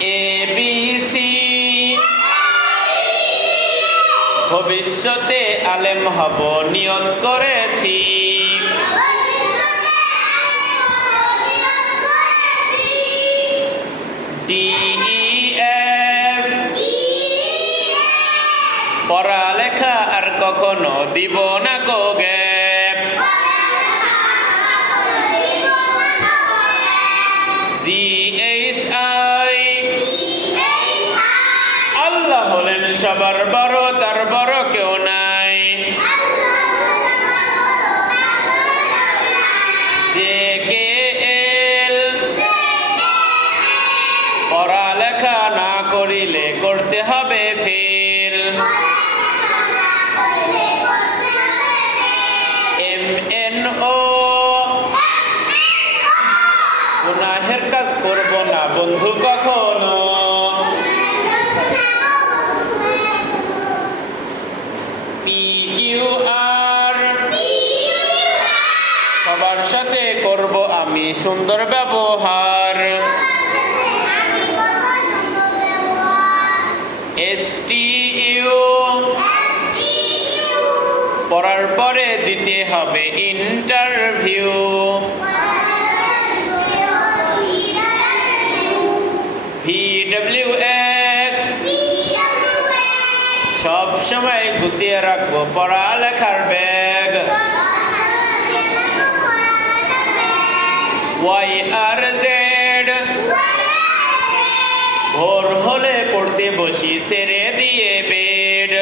ABC ভবিষ্যতে আলেম হব নিয়ত করেছি। DEF পড়ালেখা আর কখনো দিব না গো গ্যাপ। GHI আল্লাহ হলেন সবার বড়, তার বড় কেউ নাই। JKL পড়ালেখা না করিলে করতে হবে ফেল। MNO গুনাহের কাজ করব না বন্ধু কখনো। PQR সবার সাথে করব আমি সুন্দর ব্যবহার। STU পড়ার পরে দিতে হবে ইন্টারভিউ। VWX সব সময় গুছিয়ে রাখবো পড়ালেখার ব্যাগ। YRZ ভোর হলে পড়তে বসি ছেড়ে দিয়ে বেড।